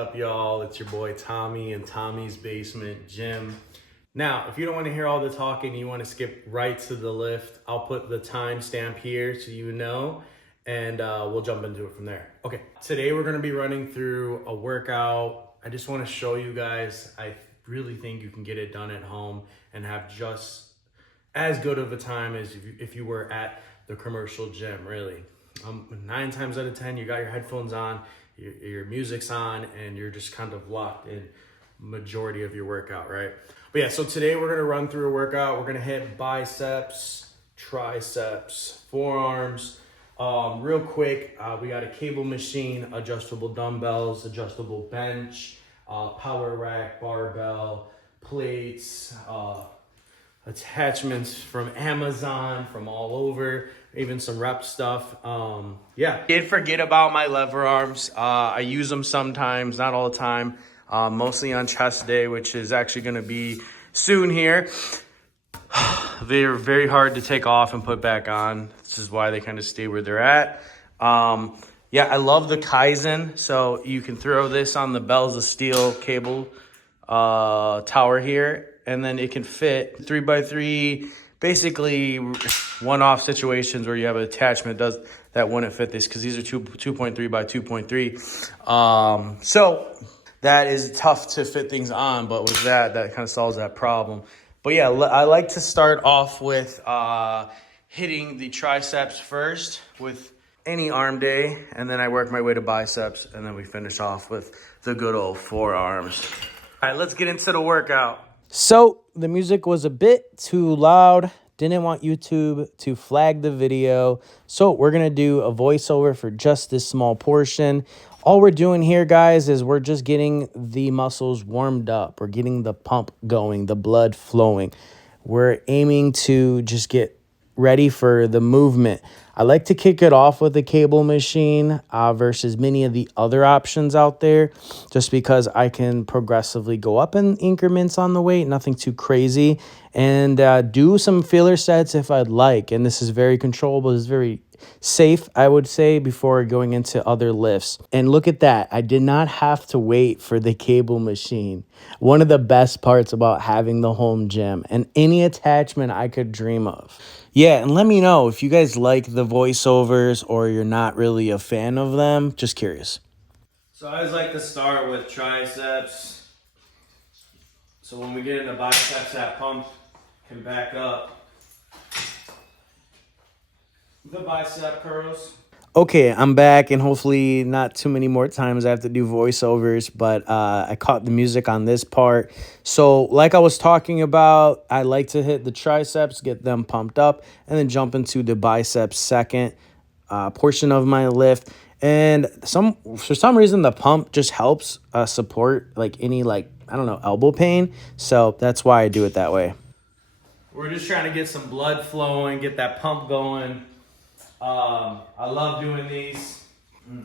up, y'all? It's your boy Tommy in Tommy's Basement Gym. Now, if you don't want to hear all the talking, you want to skip right to the lift, I'll put the timestamp here so you know, and we'll jump into it from there. Okay, today we're going to be running through a workout. I just want to show you guys, I really think you can get it done at home and have just as good of a time as if you were at the commercial gym, really. 9 times out of 10, you got your headphones on, your music's on, and you're just kind of locked in majority of your workout, right? But yeah, so today we're gonna run through a workout. We're gonna hit biceps, triceps, forearms. Real quick, we got a cable machine, adjustable dumbbells, adjustable bench, power rack, barbell, plates, attachments from Amazon, from all over, even some rep stuff. Yeah. Did forget about my lever arms. I use them sometimes, not all the time, mostly on chest day, which is actually going to be soon here. They're very hard to take off and put back on. This is why they kind of stay where they're at. Yeah, I love the Kaizen. So you can throw this on the bells of steel cable tower here, and then it can fit 3x3, basically one-off situations where you have an attachment that wouldn't fit this, because these are 2.3 by 2.3. So that is tough to fit things on, but with that kind of solves that problem. But yeah, I like to start off with hitting the triceps first with any arm day, and then I work my way to biceps, and then we finish off with the good old forearms. All right, let's get into the workout. So the music was a bit too loud. Didn't want YouTube to flag the video. So we're going to do a voiceover for just this small portion. All we're doing here, guys, is we're just getting the muscles warmed up. We're getting the pump going, the blood flowing. We're aiming to just get ready for the movement. I like to kick it off with a cable machine versus many of the other options out there, just because I can progressively go up in increments on the weight, nothing too crazy, and do some filler sets if I'd like. And this is very controllable. It's very safe, I would say, before going into other lifts. And look at that. I did not have to wait for the cable machine. One of the best parts about having the home gym and any attachment I could dream of. Yeah, and let me know if you guys like the voiceovers or you're not really a fan of them. Just curious. So I always like to start with triceps. So when we get into biceps, that pump can back up. The bicep curls. Okay, I'm back, and hopefully not too many more times I have to do voiceovers, but I caught the music on this part. So like I was talking about, I like to hit the triceps, get them pumped up, and then jump into the biceps second portion of my lift. And for some reason, the pump just helps support like any, I don't know, elbow pain. So that's why I do it that way. We're just trying to get some blood flowing, get that pump going. I love doing these. All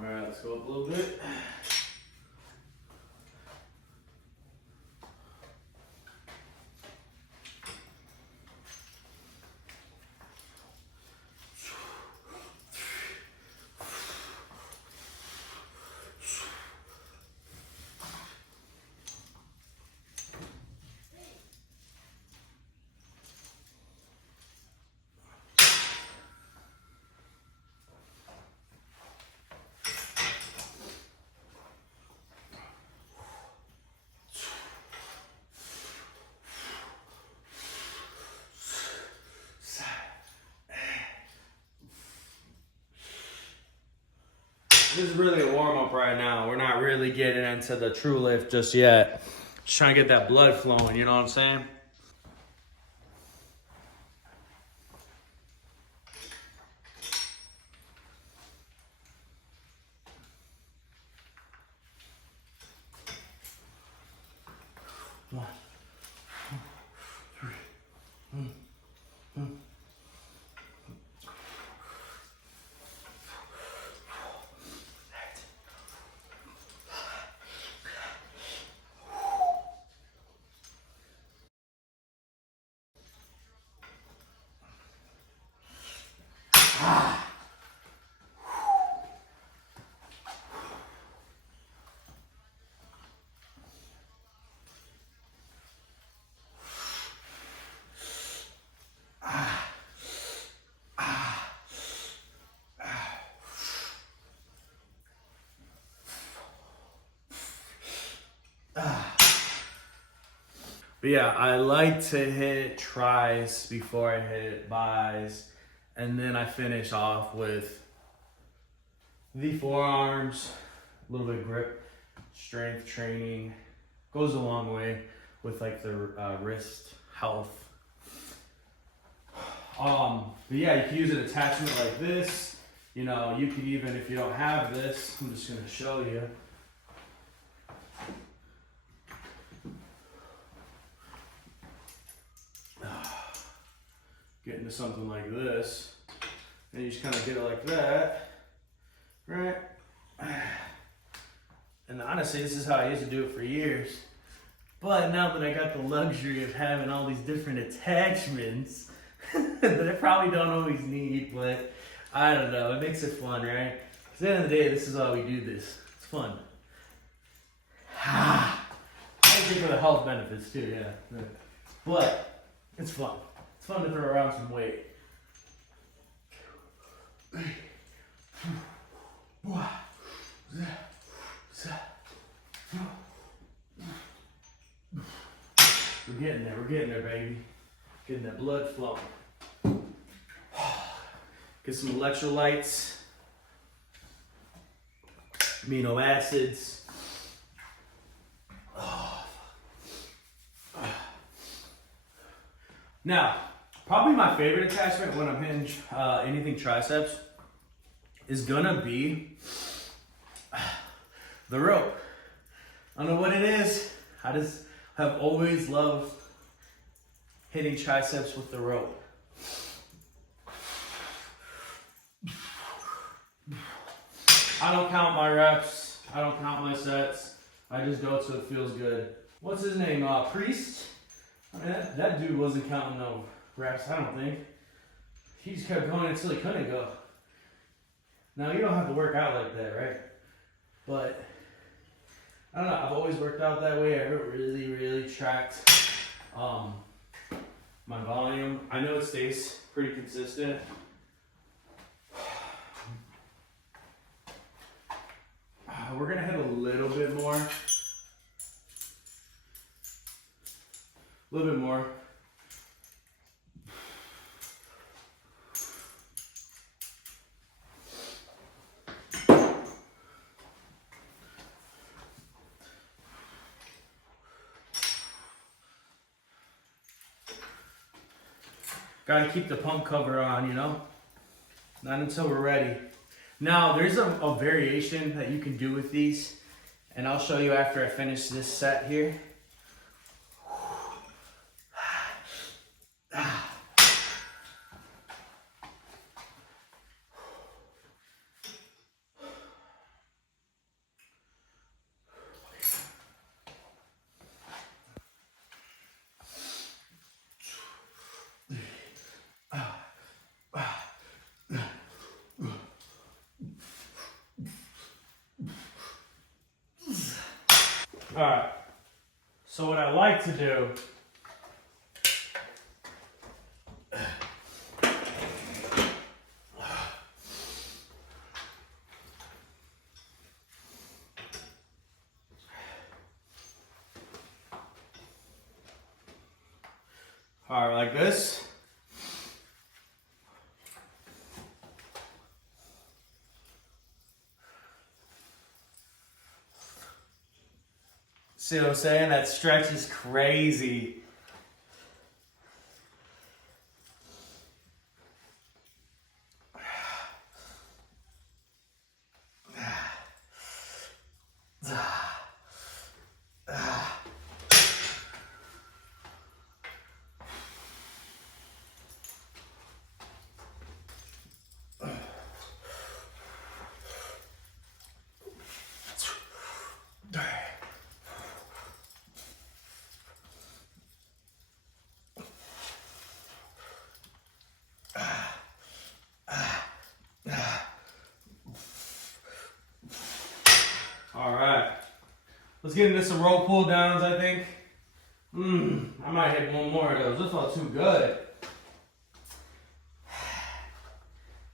right, let's go up a little bit. This is really a warm-up right now. We're not really getting into the true lift just yet. Just trying to get that blood flowing, you know what I'm saying? But yeah, I like to hit tries before I hit buys. And then I finish off with the forearms, a little bit of grip, strength training. Goes a long way with like the wrist health. But yeah, you can use an attachment like this. You know, you could even, if you don't have this, I'm just gonna show you. Get into something like this. And you just kind of get it like that, right? And honestly, this is how I used to do it for years. But now that I got the luxury of having all these different attachments that I probably don't always need, but I don't know, it makes it fun, right? Because at the end of the day, this is how we do this. It's fun. I think for the health benefits too, yeah. But it's fun. It's fun to throw around some weight. We're getting there, baby. Getting that blood flowing. Get some electrolytes, amino acids. Now, probably my favorite attachment when I'm hitting anything triceps is gonna be the rope. I don't know what it is. I just have always loved hitting triceps with the rope. I don't count my reps. I don't count my sets. I just go till it feels good. What's his name? Priest? I mean, that dude wasn't counting no reps, I don't think. He just kept going until he couldn't go. Now, you don't have to work out like that, right? But, I don't know, I've always worked out that way. I haven't really tracked my volume. I know it stays pretty consistent. We're gonna hit a little bit more. A little bit more. Gotta keep the pump cover on, you know? Not until we're ready. Now, there's a variation that you can do with these, and I'll show you after I finish this set here. All right, so what I like to do like this. See what I'm saying? That stretch is crazy. All right, let's get into some row pull downs, I think. I might hit one more of those. This felt too good.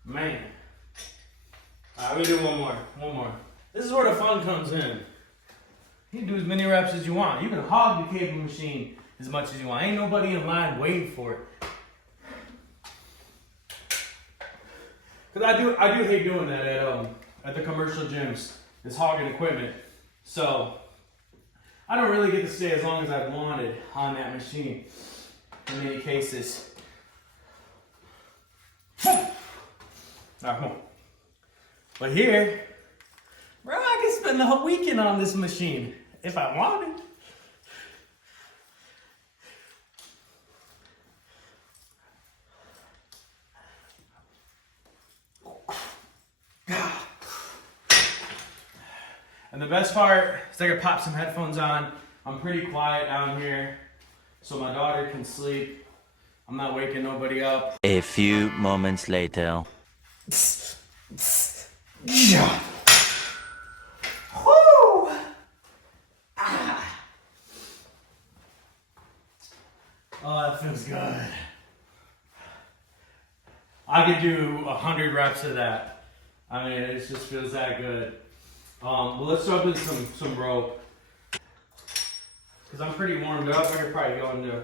Man. All right, we do one more. This is where the fun comes in. You can do as many reps as you want. You can hog the cable machine as much as you want. Ain't nobody in line waiting for it. Cause I do hate doing that at the commercial gyms. Is hogging equipment. So I don't really get to stay as long as I've wanted on that machine in many cases. Alright, come on. But here, bro, I can spend the whole weekend on this machine if I wanted. And the best part is I can pop some headphones on. I'm pretty quiet down here, so my daughter can sleep. I'm not waking nobody up. A few moments later. Woo! Ah. Oh, that feels good. I could do 100 reps of that. I mean, it just feels that good. Well, let's start with some rope. Because I'm pretty warmed up. I could probably go into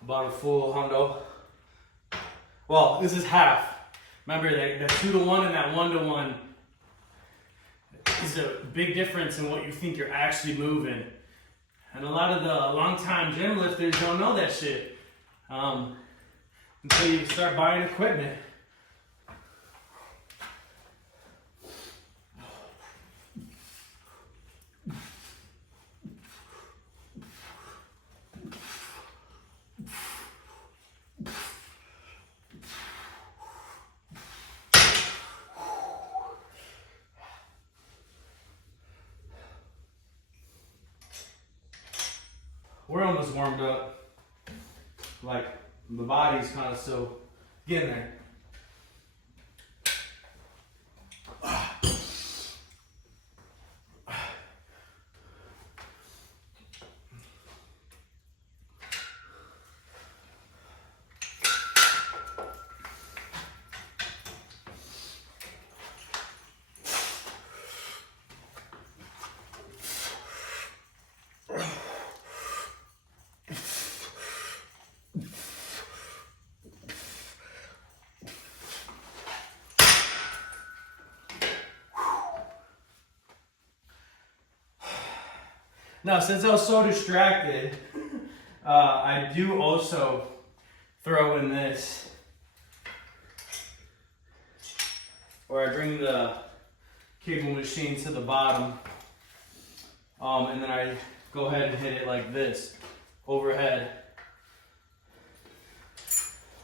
about a full hundo. Well, this is half. Remember, that 2-to-1 and that 1-to-1 is a big difference in what you think you're actually moving. And a lot of the long-time gym lifters don't know that shit until you start buying equipment. We're almost warmed up. Like, the body's kind of still getting there. Now, since I was so distracted, I do also throw in this, where I bring the cable machine to the bottom, and then I go ahead and hit it like this, overhead.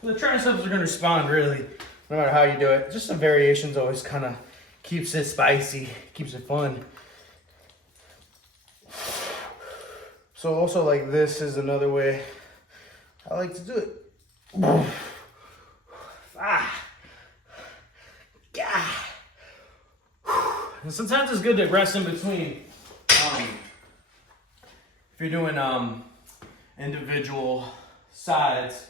The triceps are going to respond really, no matter how you do it. Just some variations always kind of keeps it spicy, keeps it fun. So also like this is another way I like to do it. And sometimes it's good to rest in between. If you're doing individual sides.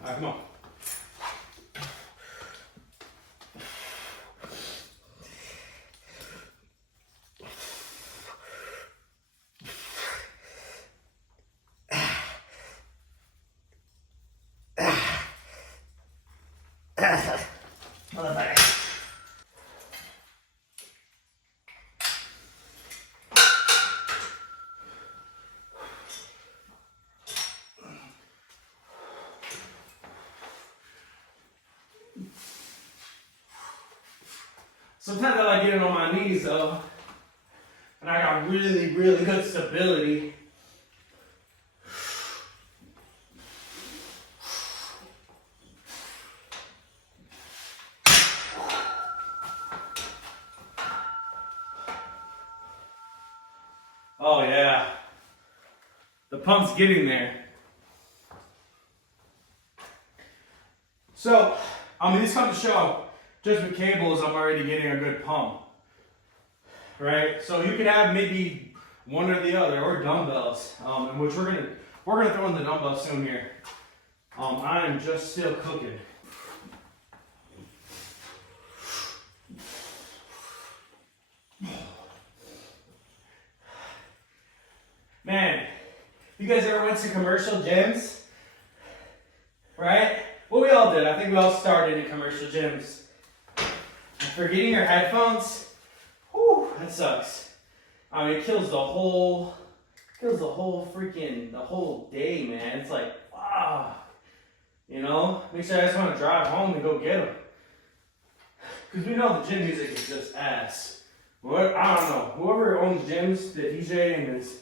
All right, come on. Sometimes I like getting on my knees though, and I got really, really good stability. Oh yeah, the pump's getting there. So, this comes to show, just with cables, I'm already getting a good pump, right? So you could have maybe one or the other, or dumbbells, in which we're gonna throw in the dumbbells soon here. I am just still cooking. Man, you guys ever went to commercial gyms? Right? Well, we all did. I think we all started in commercial gyms. And forgetting your headphones, whew, that sucks. I mean, it kills the whole day, man. It's like, wow. You know? Makes you just want to drive home and go get them. Because we know the gym music is just ass. What? I don't know. Whoever owns gyms, the DJ is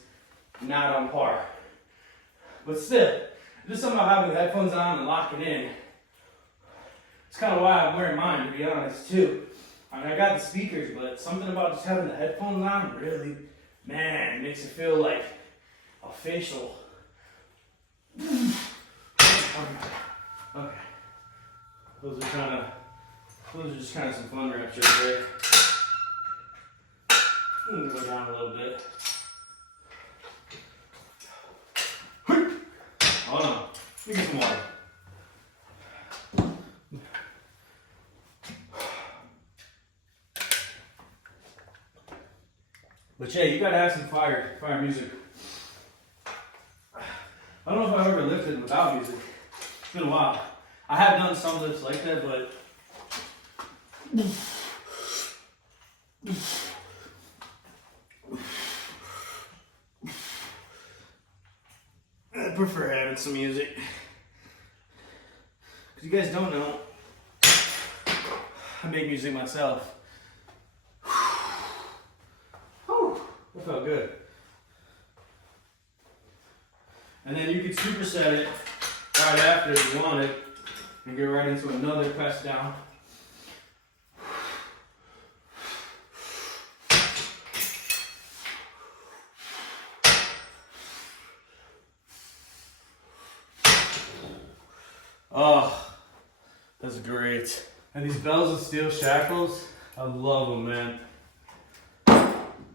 not on par. But still, just somehow having the headphones on and locking in. It's kind of why I'm wearing mine, to be honest, too. I mean, I got the speakers, but something about just having the headphones on really, man, makes it feel like official. Okay. Those are just kind of some fun reps right there. I'm gonna go down a little bit. Oh no, let me get some water. But yeah, you gotta have some fire music. I don't know if I've ever lifted without music. It's been a while. I have done some lifts like that, but I prefer having some music. Because you guys don't know, I make music myself. Whew, that felt good. And then you can superset it right after if you want it and get right into another press down. Oh, that's great. And these bells and steel shackles, I love them, man.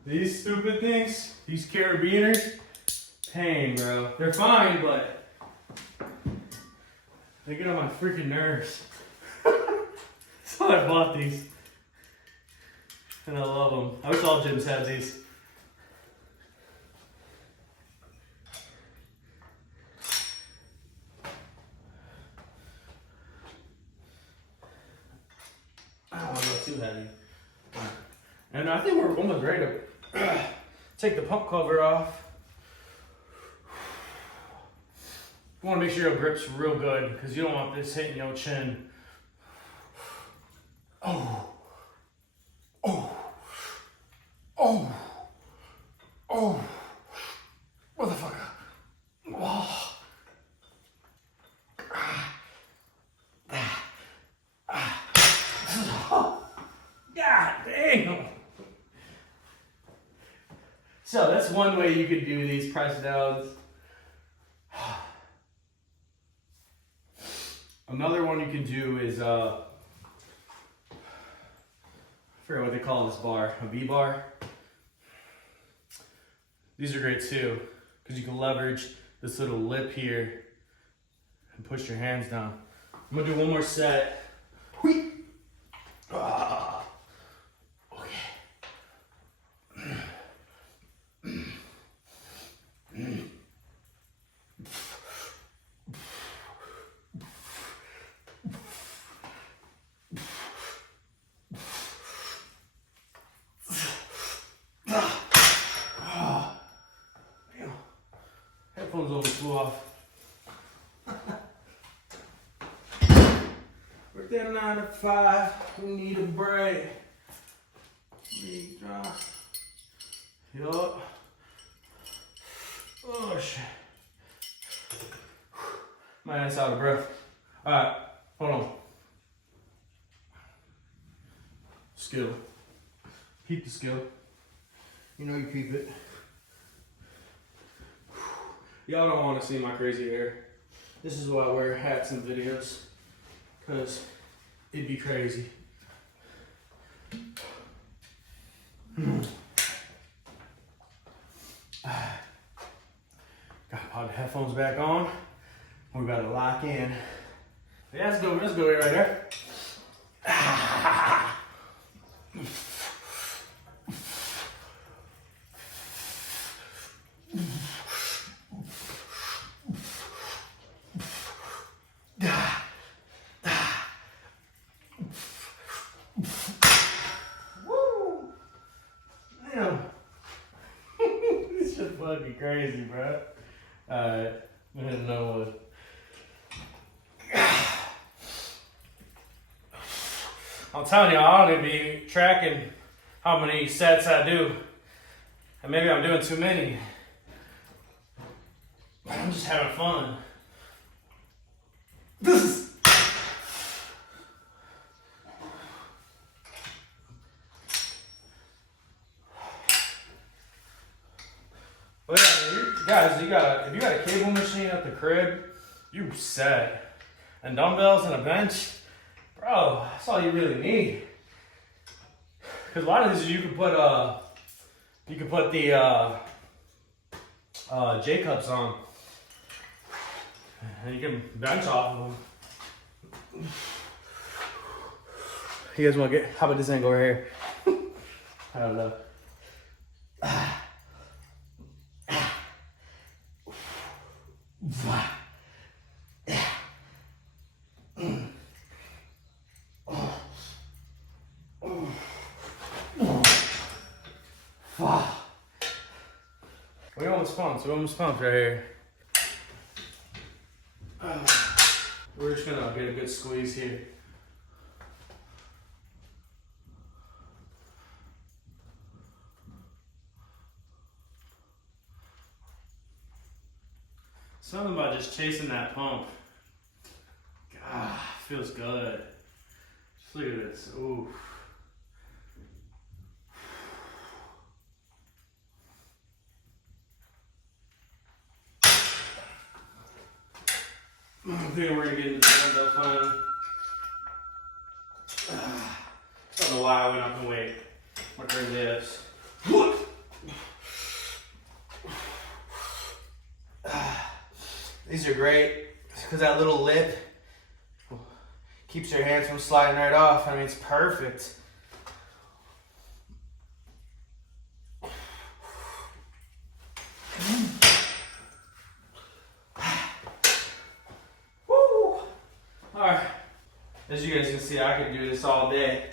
These stupid things, these carabiners, pain, bro. They're fine, but they get on my freaking nerves. So I bought these. And I love them. I wish all gyms had these. I don't want to go too heavy. And I think we're almost ready to take the pump cover off. You want to make sure your grip's real good because you don't want this hitting your chin. Oh. Oh. Oh. Oh. Motherfucker. Oh. God damn. So that's one way you could do these press downs. Another one you can do is I forget what they call this bar, a V-bar. These are great too, because you can leverage this little lip here and push your hands down. I'm gonna do one more set. Okay. Headphones almost flew off. We're there 9 to 5. We need a break. Big drop. Yup. Oh shit. My ass out of breath. Alright, hold on. Skill. Keep the skill. You know you keep it. Y'all don't want to see my crazy hair. This is why I wear hats in videos. Because it'd be crazy. Got to put the headphones back on. We got to lock in. Yeah, let's go right there. fucking crazy, bro. Alright, I'm hitting another one. I'm telling you, I ought to be tracking how many sets I do. And maybe I'm doing too many. I'm just having fun. This is... But yeah, guys, if you got a cable machine at the crib, you set. And dumbbells and a bench, bro, that's all you really need. Because a lot of these you can put the J cups on, and you can bench off of them. You guys want to get? How about this angle right here? I don't know. We almost pumped right here. We're just gonna get a good squeeze here. Something about just chasing that pump. God, feels good. Just look at this. Ooh. I think we're gonna get into the dumbbell finally. I don't know why I went up and wait. What are this? These are great because that little lip keeps your hands from sliding right off. I mean, it's perfect. As you guys can see, I could do this all day,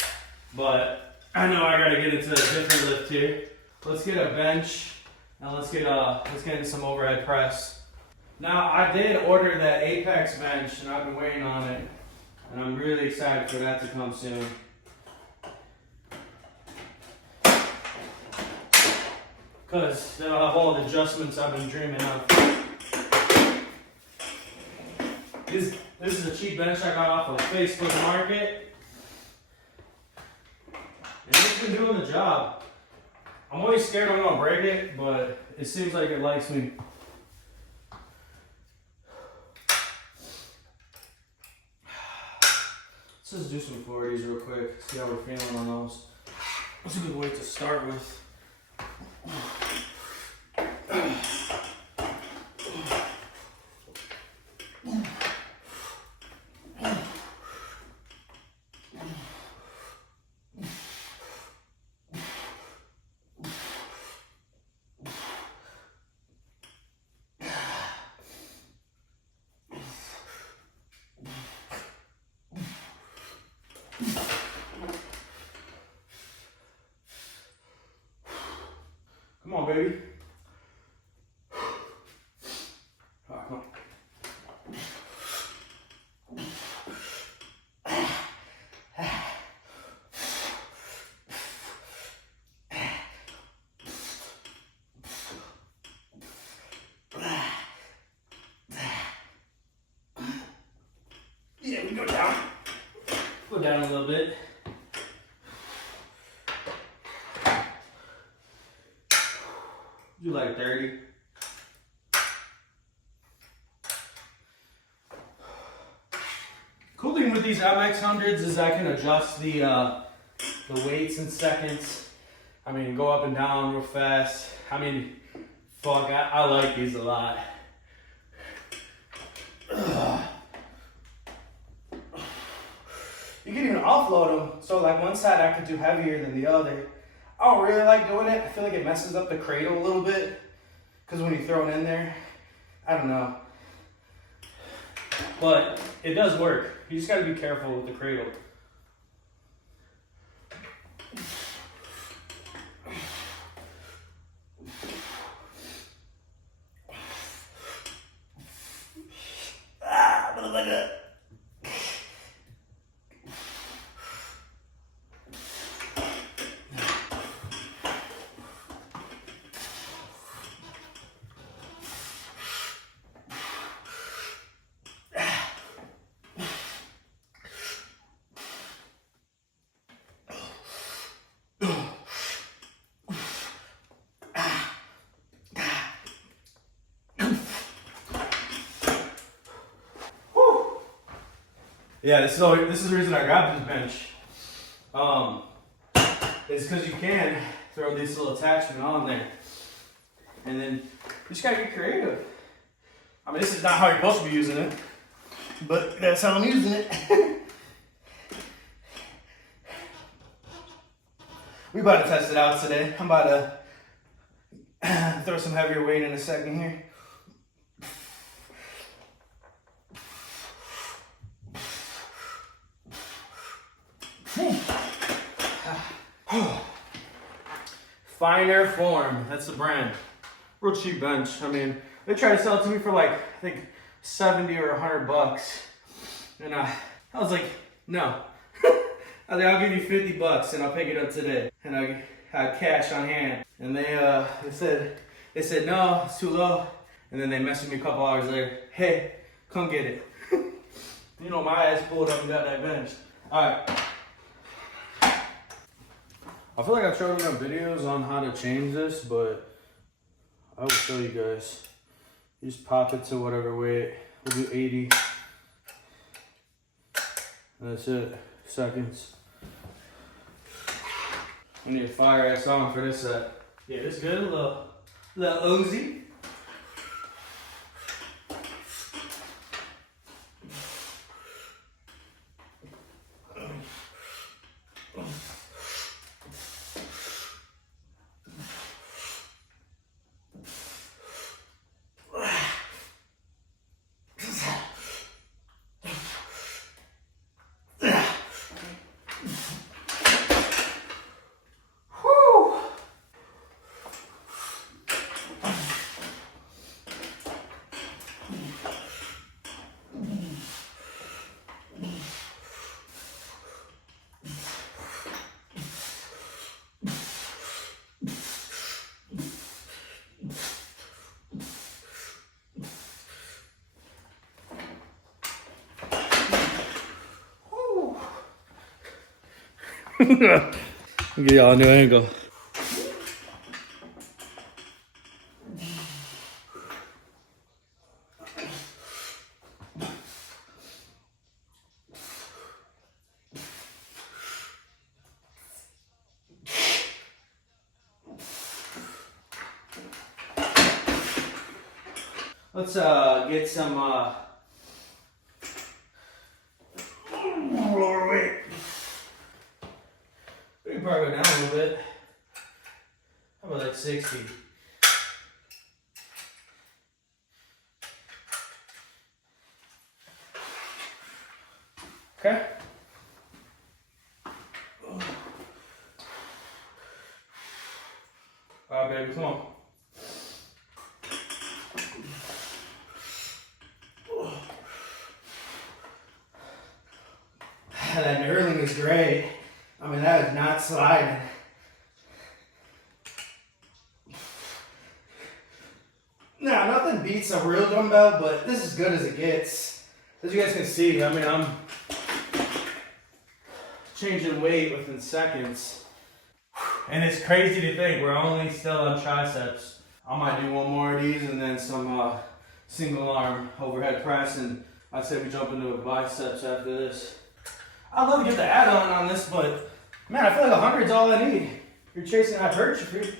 but I know I gotta get into a different lift here. Let's get a bench, and let's get into some overhead press. Now, I did order that Apex bench, and I've been waiting on it, and I'm really excited for that to come soon. Because that'll have all the adjustments I've been dreaming of. This is a cheap bench I got off of Facebook Market. And it's been doing the job. I'm always scared I'm gonna break it, but it seems like it likes me. Let's just do some 40s real quick, see how we're feeling on those. That's a good weight to start with. Come on, baby. All right, come on. Yeah, we go down. Go down a little bit. Do like 30. Cool thing with these MX100s is I can adjust the weights in seconds. I mean, go up and down real fast. I mean, fuck, I like these a lot. You can even offload them. So like one side I could do heavier than the other. I don't really like doing it. I feel like it messes up the cradle a little bit. Because when you throw it in there, I don't know. But it does work. You just got to be careful with the cradle. like a... Yeah, this is the reason I grabbed this bench. It's because you can throw this little attachment on there. And then you just gotta get creative. I mean, this is not how you're supposed to be using it, but that's how I'm using it. We about to test it out today. I'm about to throw some heavier weight in a second here. Finer Form, that's the brand. Real cheap bench. I mean, they tried to sell it to me for like, I think 70 or 100 bucks. And I was like, no. I was like, I'll give you 50 bucks and I'll pick it up today. And I had cash on hand. And they said no, it's too low. And then they messaged me a couple hours later, hey, come get it. You know, my ass pulled up and got that bench. All right. I feel like I've showed enough videos on how to change this, but I will show you guys. You just pop it to whatever weight. We'll do 80. And that's it. Seconds. I need a fire ass on for this set. Yeah, this good. A little Uzi. Give y'all a new angle. Let's get some lower weight. We can probably go down a little bit. How about like 60? Okay. All right, baby, come on. That knurling is great. I mean, that is not sliding. Now, nothing beats a real dumbbell, but this is as good as it gets. As you guys can see, I mean, I'm changing weight within seconds. And it's crazy to think we're only still on triceps. I might do one more of these and then some single arm overhead press, and I'd say we jump into biceps after this. I'd love to get the add-on on this, but man, I feel like 100 is all I need. If you're chasing hypertrophy.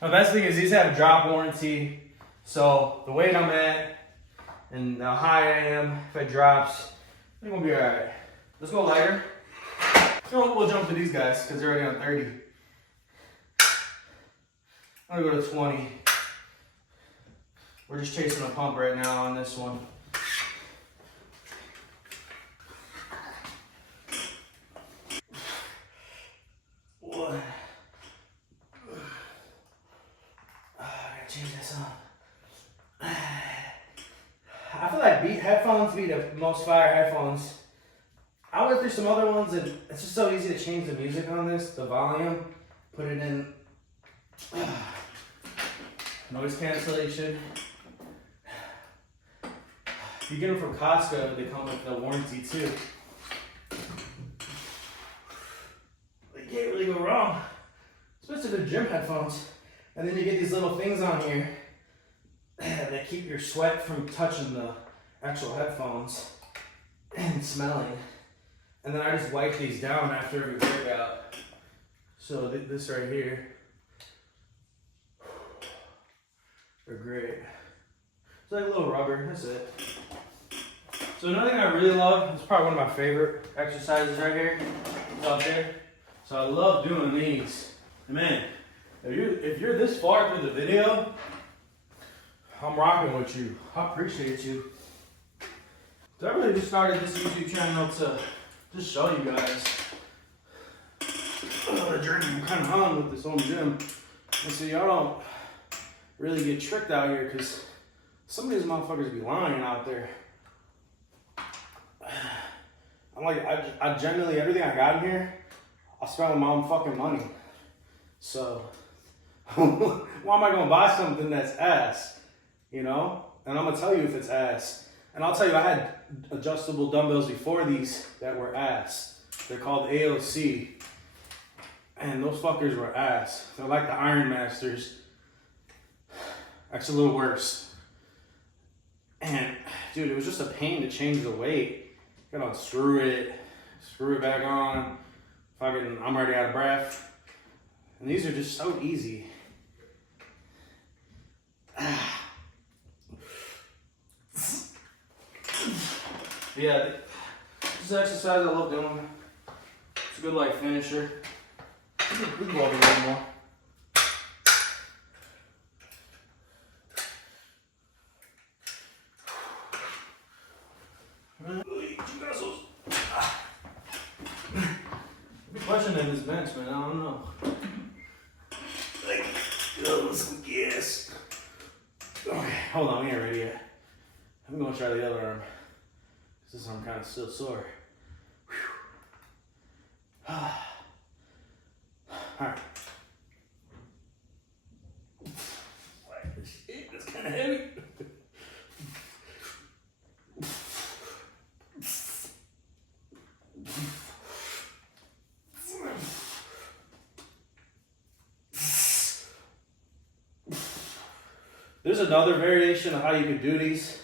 The best thing is these have drop warranty. So the weight I'm at and how high I am, if it drops, I'm gonna be all right. Let's go lighter. So we'll jump to these guys because they're already on 30. I'm gonna go to 20. We're just chasing a pump right now on this one. What? I gotta change this up. I feel like headphones be the most fire headphones. I went through some other ones and it's just so easy to change the music on this, the volume, put it in noise cancellation. If you get them from Costco, they come with the warranty too. They can't really go wrong, especially the gym headphones. And then you get these little things on here that keep your sweat from touching the actual headphones and smelling. And then I just wipe these down after every workout. So this right here, they're great. It's like a little rubber, that's it. So another thing I really love, it's probably one of my favorite exercises right here, it's up there. So I love doing these. And man, if you're this far through the video, I'm rocking with you. I appreciate you. So I really just started this YouTube channel to just show you guys the journey I'm kind of on with this home gym. And so y'all don't really get tricked out here because some of these motherfuckers be lying out there. I'm like, I generally, everything I got in here, I spend my own fucking money. So, why am I gonna buy something that's ass? You know? And I'm gonna tell you if it's ass. And I'll tell you, I had adjustable dumbbells before these that were ass. They're called AOC. And those fuckers were ass. They're like the Iron Masters. Actually, a little worse. And, dude, it was just a pain to change the weight. You gotta unscrew it, screw it back on. Fucking, I'm already out of breath. And these are just so easy. Yeah, this exercise I love doing. It's a good like finisher. We can go over a little more. Be questioning this bench, man. I don't know. Like, some gas. Okay, hold on, we ain't ready yet. I'm gonna try the other arm. This arm kind of still sore. Alright. Shit, that's kind of heavy. There's another variation of how you can do these.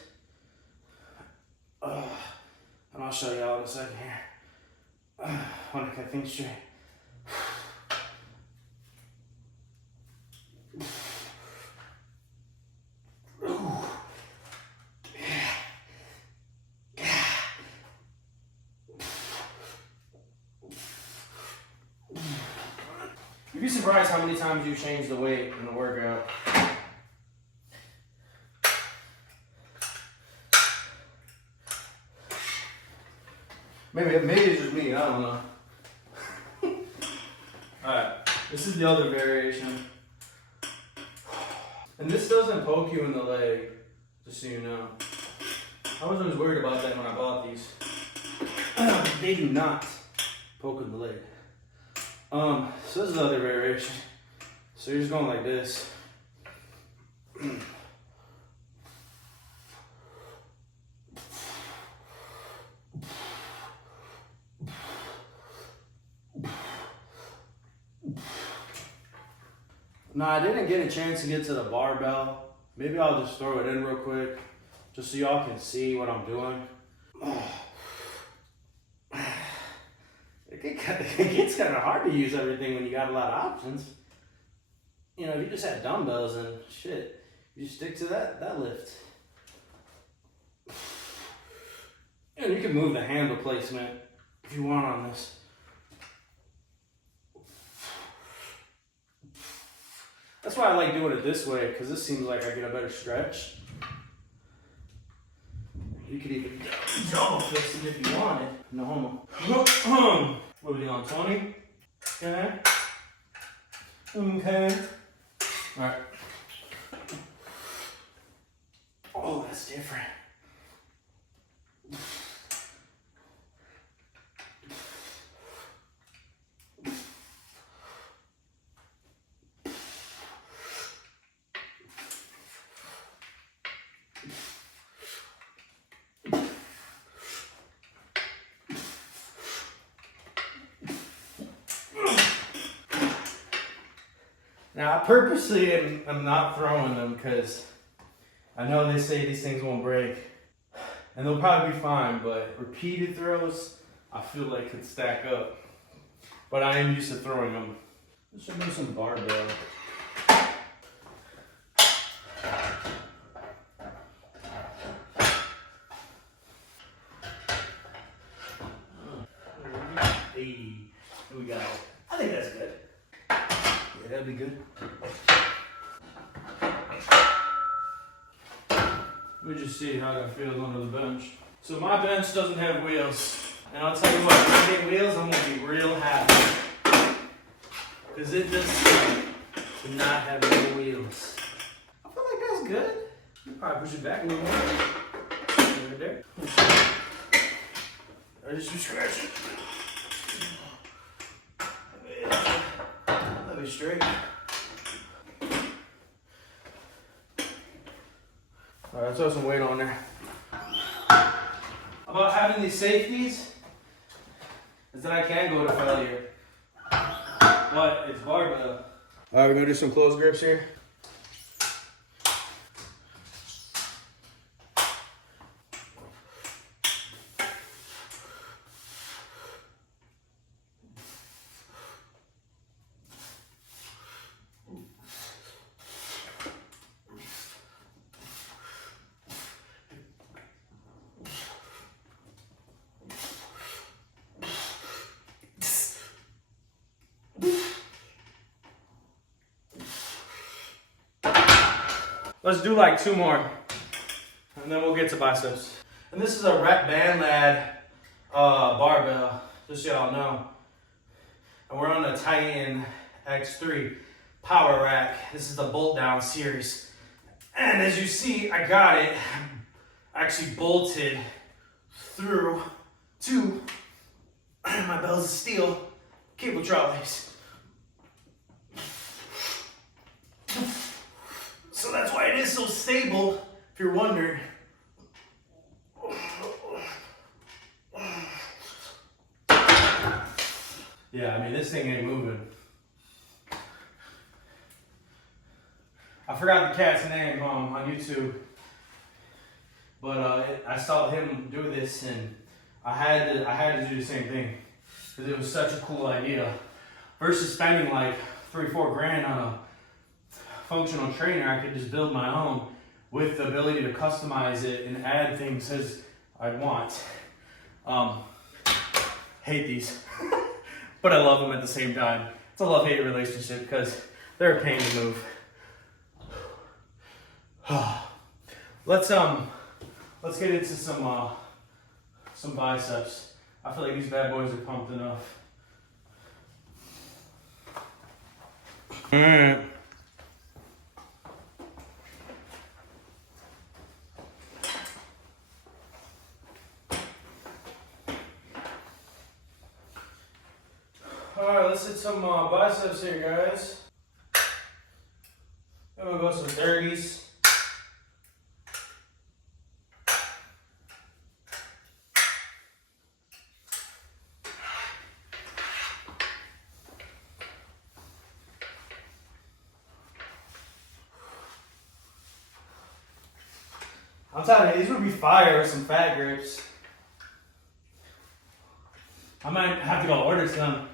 And I'll show y'all in a second here. Want to get things straight. You'd be surprised how many times you change the weight in the workout. Maybe it's just me, I don't know. Alright, this is the other variation. And this doesn't poke you in the leg, just so you know. I was always worried about that when I bought these. They do not poke in the leg. So this is the other variation. So you're just going like this. No, I didn't get a chance to get to the barbell. Maybe I'll just throw it in real quick, just so y'all can see what I'm doing. It gets kind of hard to use everything when you got a lot of options. You know, if you just had dumbbells and shit, you stick to that lift. And you can move the handle placement if you want on this. That's why I like doing it this way, because this seems like I get a better stretch. You could even double fix it if you wanted. No homo. What are we on, 20? Okay. Okay. Alright. Oh, that's different. Now, I purposely am not throwing them because I know they say these things won't break. And they'll probably be fine, but repeated throws, I feel like could stack up. But I am used to throwing them. Let's do some barbell. Hey, here we go. I think that's good. Yeah, that'd be good. Let me just see how that feels under the bench. So my bench doesn't have wheels. And I'll tell you what, when I get wheels, I'm gonna be real happy. Because it does to not have no wheels. I feel like that's good. You probably push it back a little more. Right there. I just be scratching. Let me straight. All right, throw some weight on there. About having these safeties is that I can go to failure, but it's barbell. All right, we're gonna do some close grips here. Let's do like 2 more, and then we'll get to biceps. And this is a rep band lad barbell, just so y'all know. And we're on the Titan X3 power rack. This is the bolt down series. And as you see, I got it actually bolted through 2 my bells of steel cable trolleys. So that's why it is so stable, if you're wondering. Yeah, I mean, this thing ain't moving. I forgot the cat's name on YouTube, but I saw him do this, and I had to do the same thing because it was such a cool idea. Versus spending like $3-4 grand on a functional trainer, I could just build my own with the ability to customize it and add things as I want. Hate these, but I love them at the same time. It's a love-hate relationship because they're a pain to move. Let's get into some biceps. I feel like these bad boys are pumped enough. All right. Alright, let's hit some biceps here, guys. Then we'll go some 30s. I'm telling you, these would be fire with some fat grips. I might have to go order some.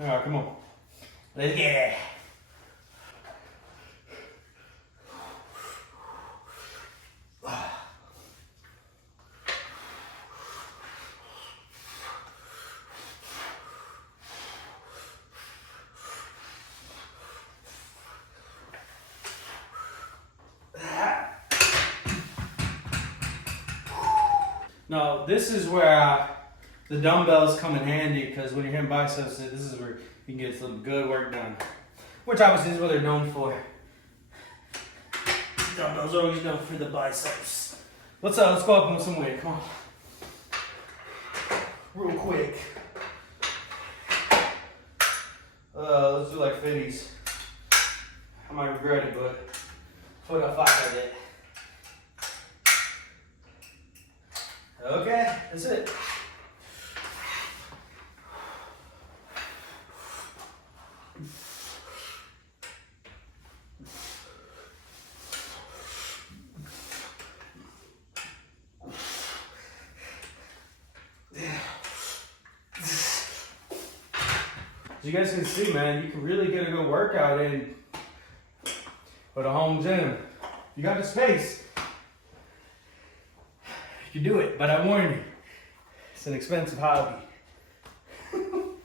Alright, come on. No, this is where the dumbbells come in handy, because when you're hitting biceps, this is where you can get some good work done. Which obviously is what they're known for. Dumbbells are always known for the biceps. Let's go up with some weight. Come on. Real quick. Let's do like 50s. I might regret it, but put a 5 at it. Okay, that's it. As you guys can see, man, you can really get a good workout in with a home gym. You got the space. You do it, but I warn you, it's an expensive hobby. Come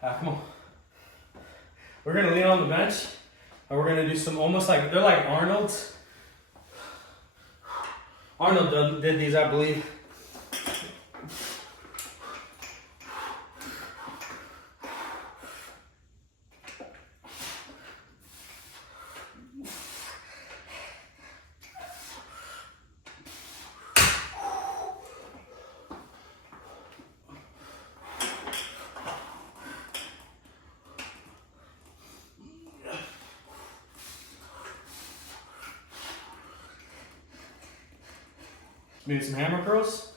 on. We're gonna lean on the bench, and we're gonna do some almost like, they're like Arnold's. Arnold did these, I believe. Maybe some hammer curls.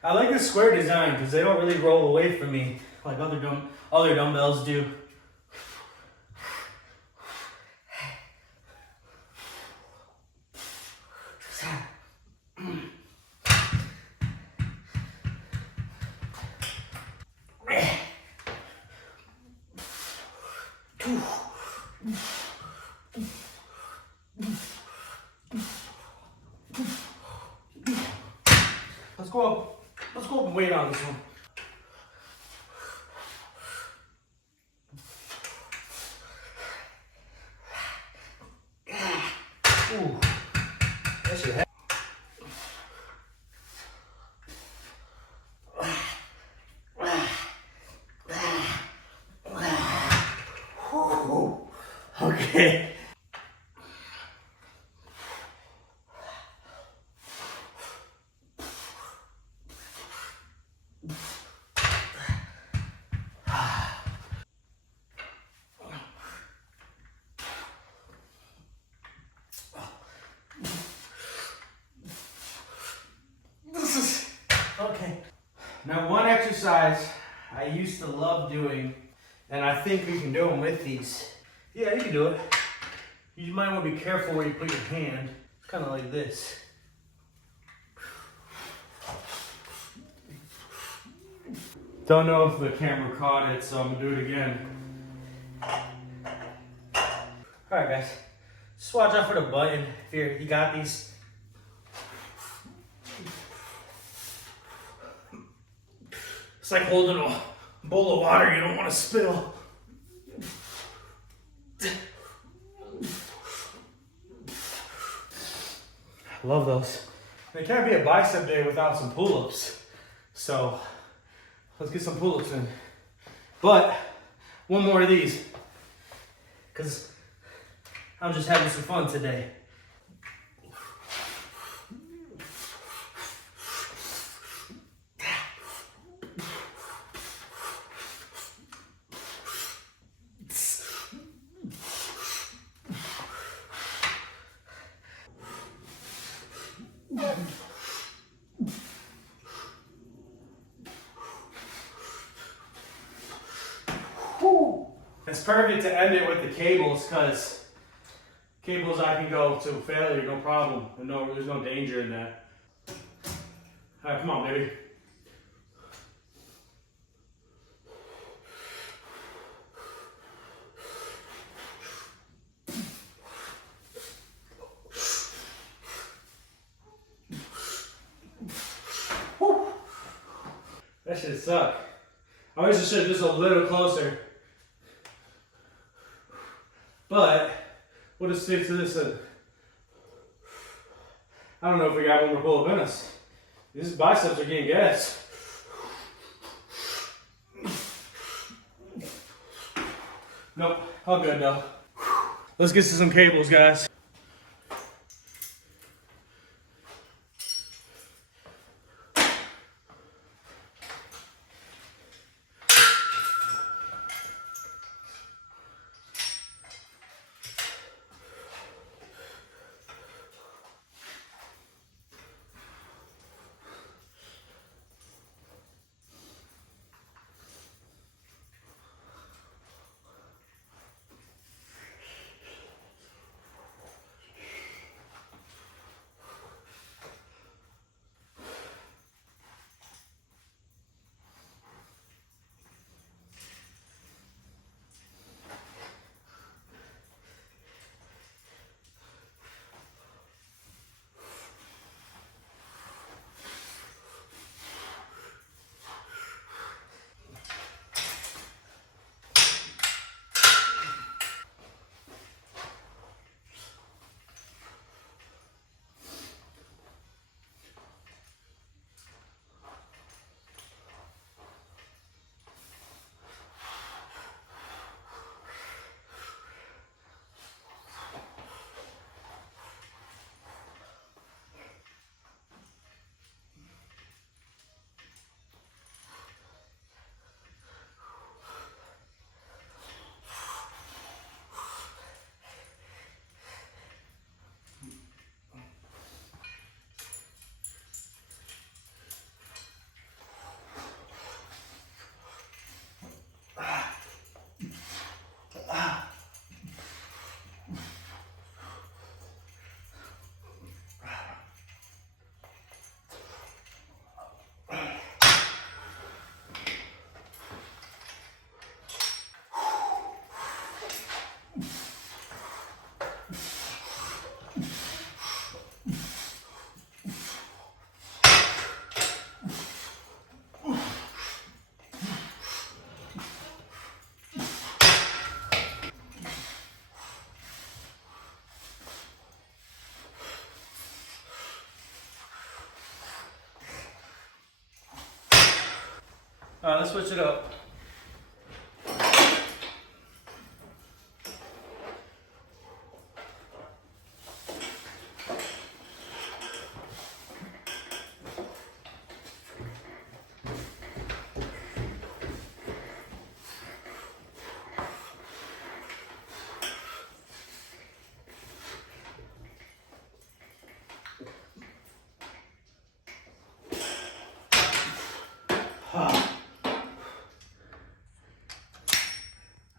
I like the square design because they don't really roll away from me like other dumbbells do. Let's go up and wait on this one. Ooh, that should happen. Okay. Okay. Now, one exercise I used to love doing, and I think we can do them with these. Yeah, you can do it. You might want to be careful where you put your hand. It's kind of like this. Don't know if the camera caught it, so I'm gonna do it again. All right, guys. Just watch out for the button. If you got these. It's like holding a bowl of water you don't want to spill. Love those. There can't be a bicep day without some pull-ups. So let's get some pull-ups in. But one more of these, because I'm just having some fun today. perfect to end it with the cables, because cables I can go to failure, no problem. And no, there's no danger in that. All right, come on, baby. Whew. That shit suck. I wish it should have just a little closer. But we'll just stick to this. I don't know if we got one more pull-up in us. These biceps are getting gas. Nope, all good though. Let's get to some cables, guys. All right, let's switch it up.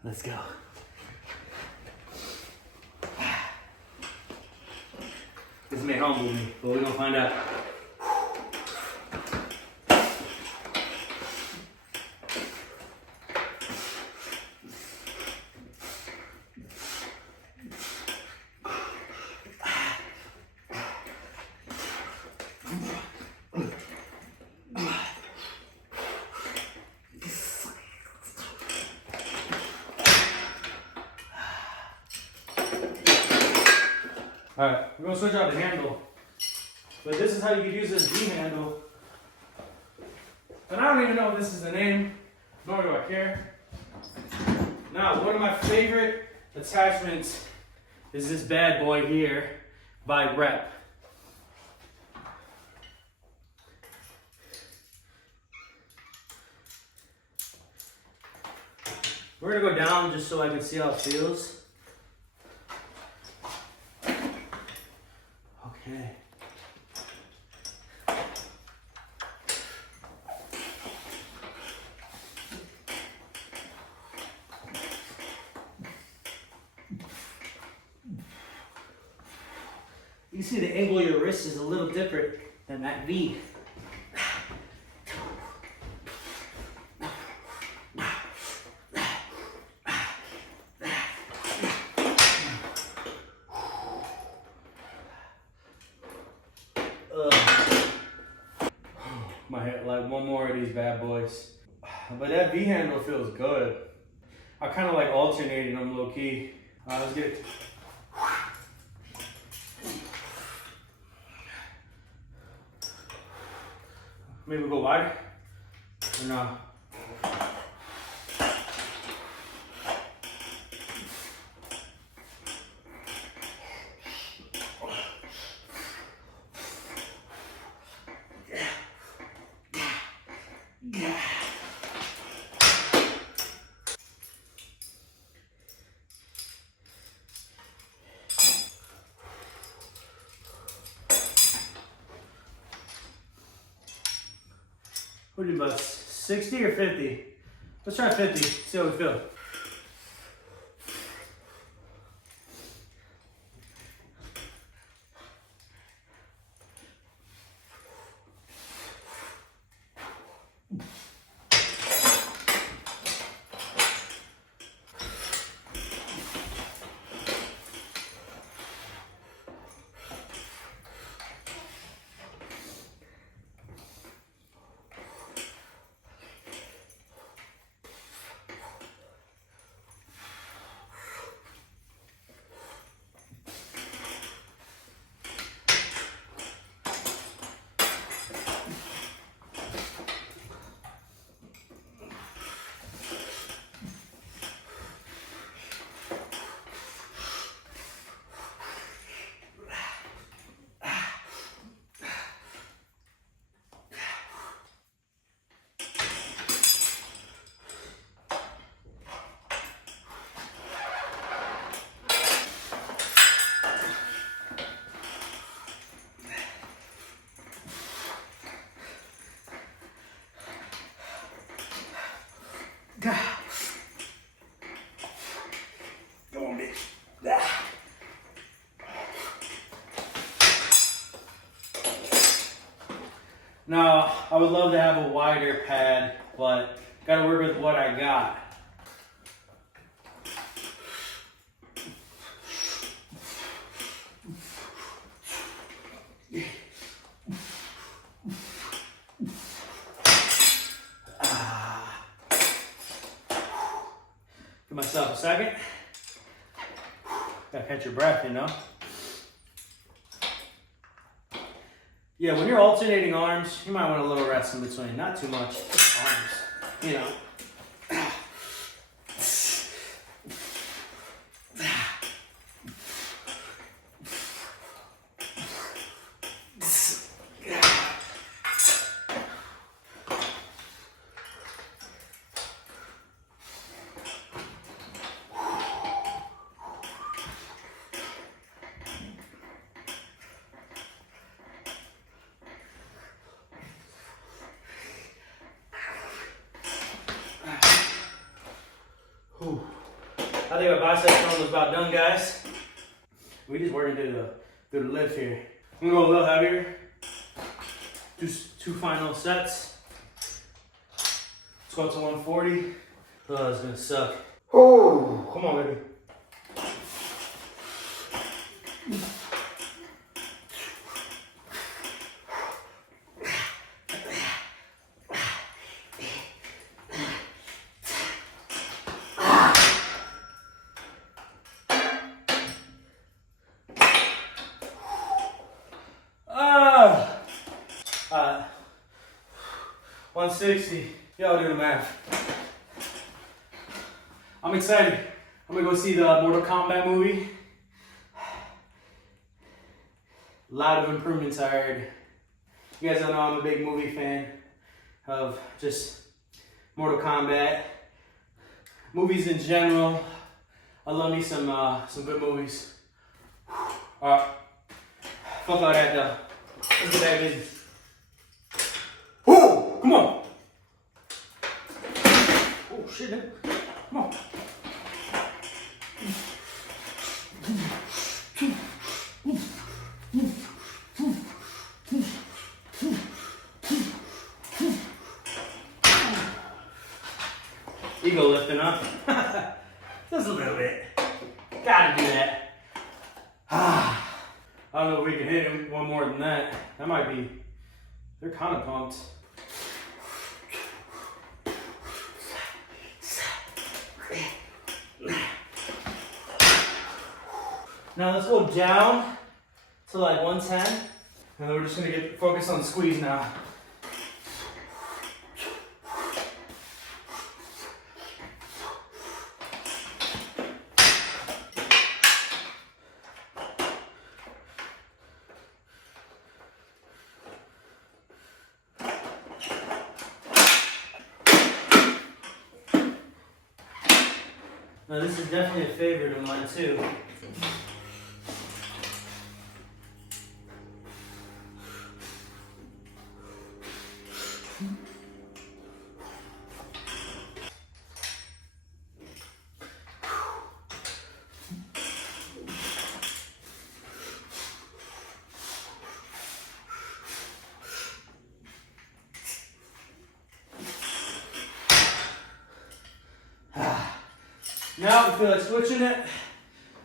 Let's go. This may humble me, but we're gonna find out. All right, we're gonna switch out the handle. But this is how you can use this V handle. And I don't even know if this is the name, nor do I care. Now, one of my favorite attachments is this bad boy here by Rep. We're gonna go down just so I can see how it feels. Okay. You see the angle of your wrist is a little different than that V. My head, like one more of these bad boys. But that V handle feels good. I kind of like alternating them low key. Let's get it. Maybe we'll go wide or no? What do you about 60 or 50? Let's try 50, see how we feel. Come on, bitch. Now, I would love to have a wider pad, but gotta work with what I got. Give myself a second. Gotta catch your breath, you know? Yeah, when you're alternating arms, you might want a little rest in between. Not too much, just arms, you know. I think our bicep curl is about done, guys. We just working through the lift here. I'm gonna go a little heavier. Just 2 final sets. Squat to 140. Oh, it's gonna suck. Oh, come on, baby. Ah! 160. Y'all do the math. I'm excited. I'm gonna go see the Mortal Kombat movie. A lot of improvements I heard. You guys don't know I'm a big movie fan of just Mortal Kombat. Movies in general. I love me some good movies. Alright. Fuck all that though. Let's get that business. Oh, come on. Oh shit, man. Come on. ego lifting up. Just a little bit. Gotta do that. I don't know if we can hit him one more than that. That might be, they're kind of pumped. Now let's go down to like 110. And then we're just gonna get focused on the squeeze now. Now this is definitely a favorite of mine too. Now if we feel like switching it,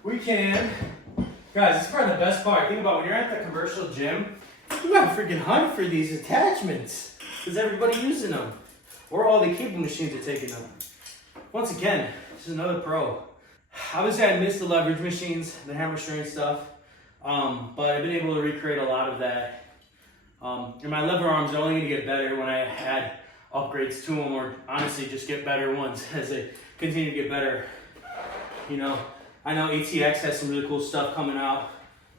we can. Guys, this is probably the best part. Think about when you're at the commercial gym, you gotta freaking hunt for these attachments because everybody's using them. Or all the cable machines are taking them. Once again, this is another pro. Obviously I missed the leverage machines, the hammer strength stuff, but I've been able to recreate a lot of that. And my lever arms are only gonna get better when I add upgrades to them, or honestly just get better ones as they continue to get better. You know, I know ATX has some really cool stuff coming out,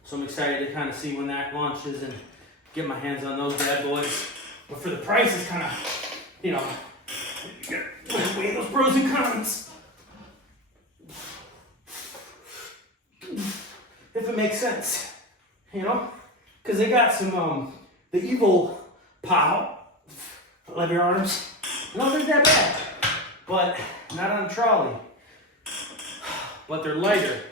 so I'm excited to kind of see when that launches and get my hands on those bad boys. But for the price, it's kind of, you know, weigh those pros and cons. If it makes sense, you know, because they got some the evil pow lever arms. I don't think that bad, but not on a trolley. But they're lighter.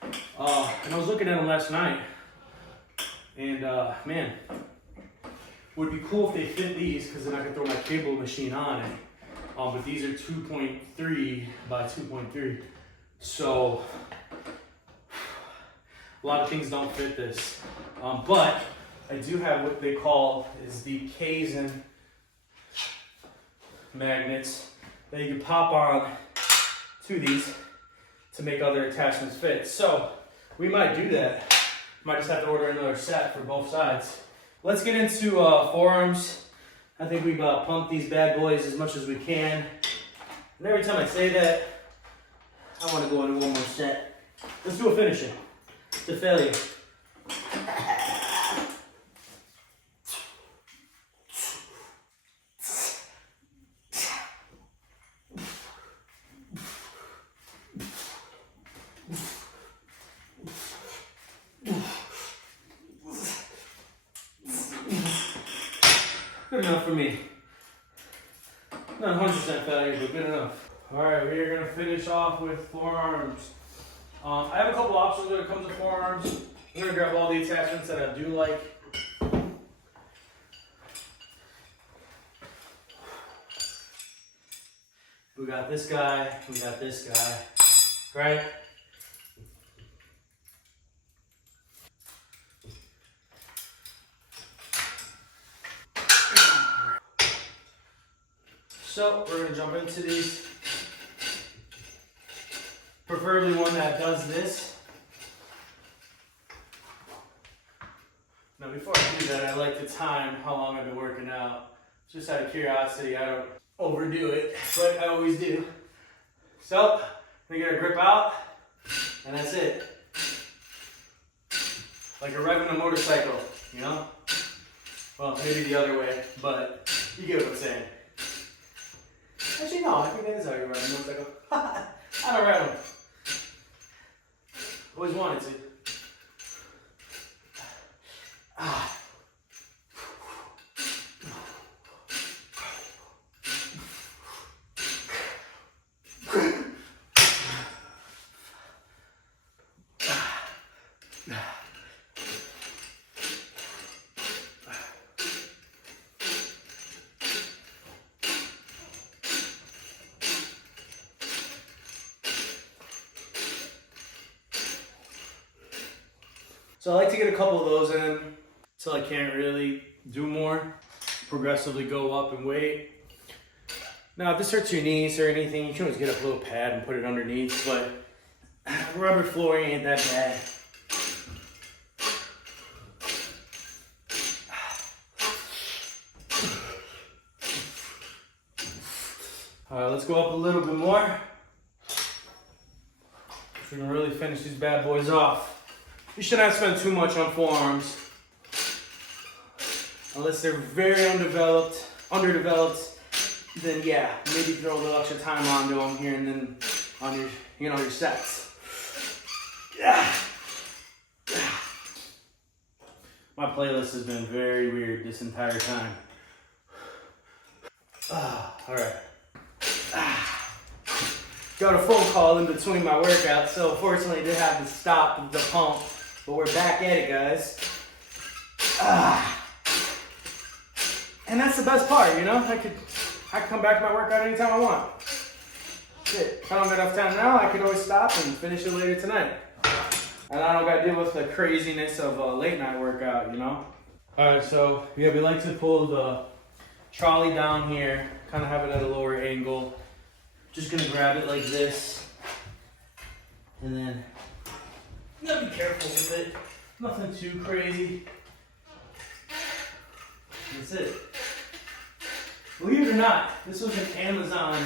And I was looking at them last night, and man, would be cool if they fit these, because then I could throw my cable machine on it. But these are 2.3 by 2.3, so a lot of things don't fit this. But I do have what they call is the Kaizen magnets that you can pop on to these to make other attachments fit. So we might do that. Might just have to order another set for both sides. Let's get into forearms. I think we've pumped these bad boys as much as we can. And every time I say that, I want to go into one more set. Let's do a finishing to failure. Good enough for me. Not 100% failure, but good enough. All right, we are gonna finish off with forearms. I have a couple options when it comes to forearms. I'm gonna grab all the attachments that I do like. We got this guy, we got this guy, right? So we're gonna jump into these. Preferably one that does this. Now before I do that, I like to time how long I've been working out. Just out of curiosity, I don't overdo it, but I always do. So, we get our grip out, and that's it. Like you're revving a motorcycle, you know? Well, maybe the other way, but you get what I'm saying. Actually, no, I think that is how you ride a motorcycle. I don't ride them. Always wanted to. So I like to get a couple of those in until I can't really do more. Progressively go up in weight. Now, if this hurts your knees or anything, you can always get a little pad and put it underneath, but rubber flooring ain't that bad. All right, let's go up a little bit more. We can really finish these bad boys off. You should not spend too much on forearms, unless they're very underdeveloped. Then yeah, maybe throw a little extra time onto them here and then on your, your sets. Yeah. My playlist has been very weird this entire time. All right. Got a phone call in between my workouts, so unfortunately did have to stop the pump, but we're back at it, guys. And that's the best part, I could come back to my workout anytime I want. Shit, if I don't got enough time now, I can always stop and finish it later tonight. And I don't got to deal with the craziness of a late night workout, All right, so yeah, we like to pull the trolley down here, kind of have it at a lower angle. Just gonna grab it like this, and then you gotta be careful with it. Nothing too crazy. That's it. Believe it or not, this was an Amazon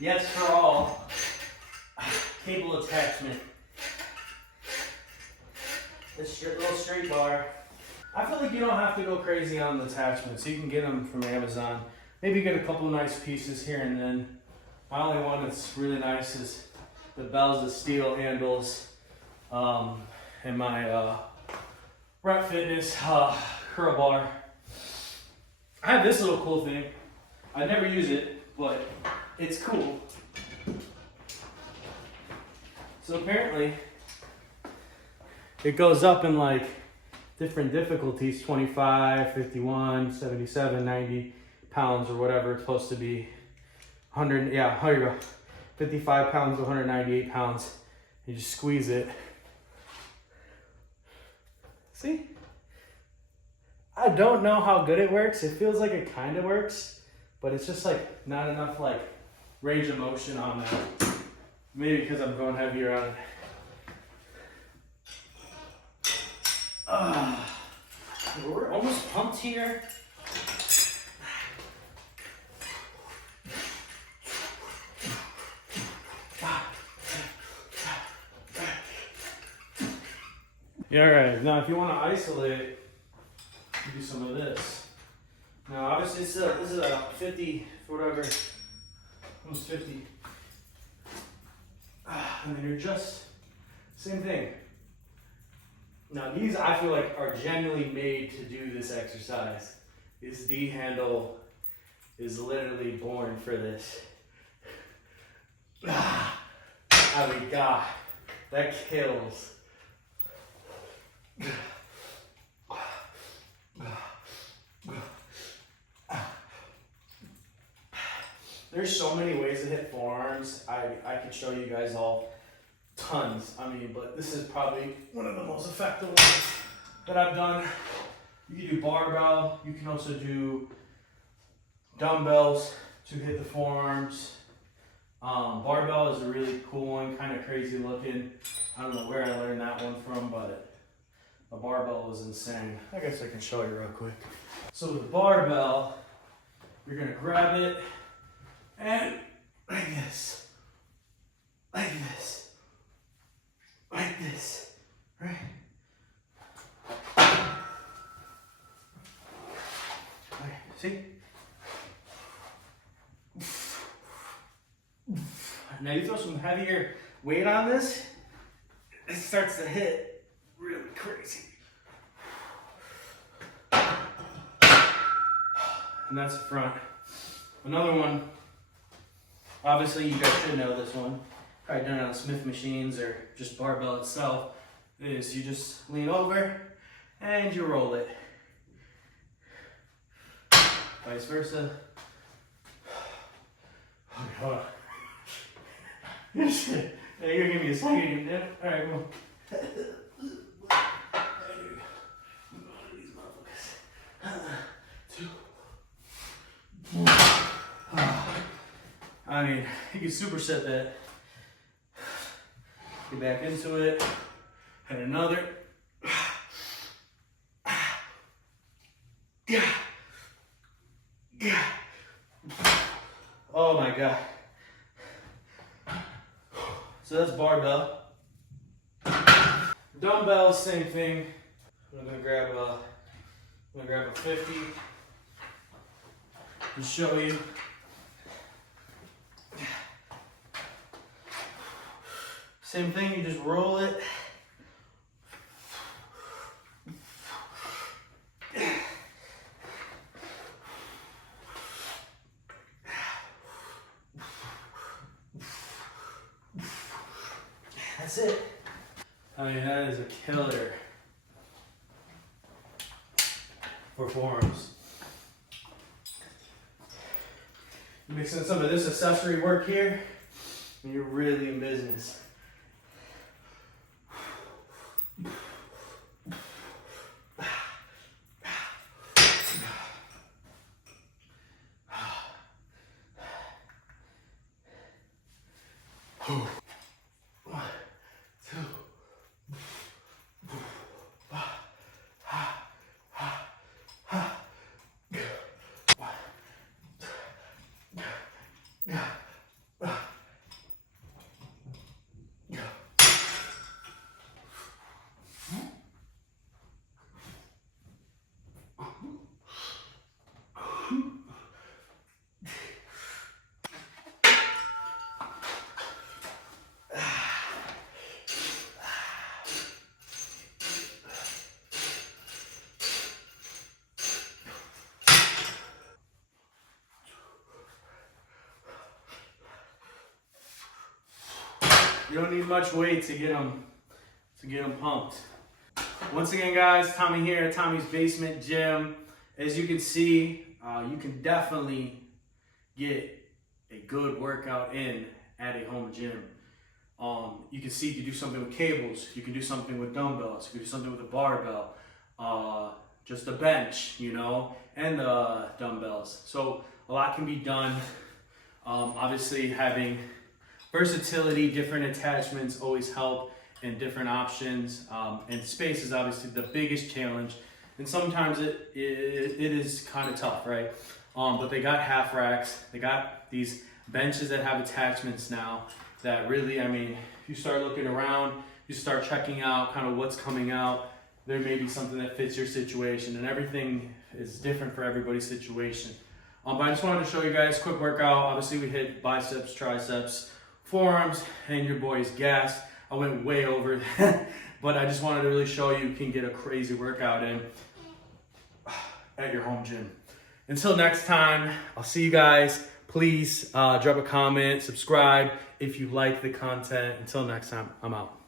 Yes for All cable attachment. This little straight bar. I feel like you don't have to go crazy on the attachments. You can get them from Amazon. Maybe get a couple nice pieces here and then. My only one that's really nice is the Bells of Steel handles and my Rep Fitness curl bar. I have this little cool thing. I never use it, but it's cool. So apparently, it goes up in like different difficulties, 25, 51, 77, 90 pounds or whatever it's supposed to be. 100, yeah, here you go. 55 pounds to 198 pounds. You just squeeze it. See? I don't know how good it works. It feels like it kind of works, but it's just like not enough like range of motion on that. Maybe because I'm going heavier on it. We're almost pumped here. Yeah, all right. Now, if you want to isolate, you do some of this. Now, obviously, this is a 50, whatever, almost 50. And then you're just, same thing. Now, these I feel like are genuinely made to do this exercise. This D handle is literally born for this. I mean, God, that kills. There's so many ways to hit forearms. I could show you guys all tons. I mean, but this is probably one of the most effective ones that I've done. You can do barbell. You can also do dumbbells to hit the forearms. Barbell is a really cool one, kind of crazy looking. I don't know where I learned that one from, but the barbell was insane. I guess I can show you real quick. So with the barbell, you're gonna grab it and like this, right? Okay, see? Now you throw some heavier weight on this, it starts to hit really crazy. And that's the front. Another one, obviously you guys should know this one, probably done it on Smith machines or just barbell itself, is you just lean over and you roll it. Vice versa. Oh God. You're gonna give me a second, dude. Alright, come on. I mean, you can superset that. Get back into it. And another. Oh my God. So that's barbell. Dumbbells, same thing. I'm gonna grab a 50 to show you. Same thing, you just roll it. That's it. I mean, that is a killer for forearms. You mix in some of this accessory work here, and you're really in business. You don't need much weight to get them pumped. Once again, guys, Tommy here at Tommy's Basement Gym. As you can see, you can definitely get a good workout in at a home gym. You can see you can do something with cables, you can do something with dumbbells, you can do something with a barbell, just a bench, you know, and dumbbells. So a lot can be done. Obviously, having versatility, different attachments always help, and different options. And space is obviously the biggest challenge. And sometimes it is kind of tough, right? But they got half racks. They got these benches that have attachments now that really, I mean, if you start looking around, you start checking out kind of what's coming out, there may be something that fits your situation, and everything is different for everybody's situation. But I just wanted to show you guys a quick workout. Obviously we hit biceps, triceps, forearms, and your boy's gassed. I went way over that, but I just wanted to really show you can get a crazy workout in at your home gym. Until next time, I'll see you guys. Please drop a comment, subscribe if you like the content. Until next time, I'm out.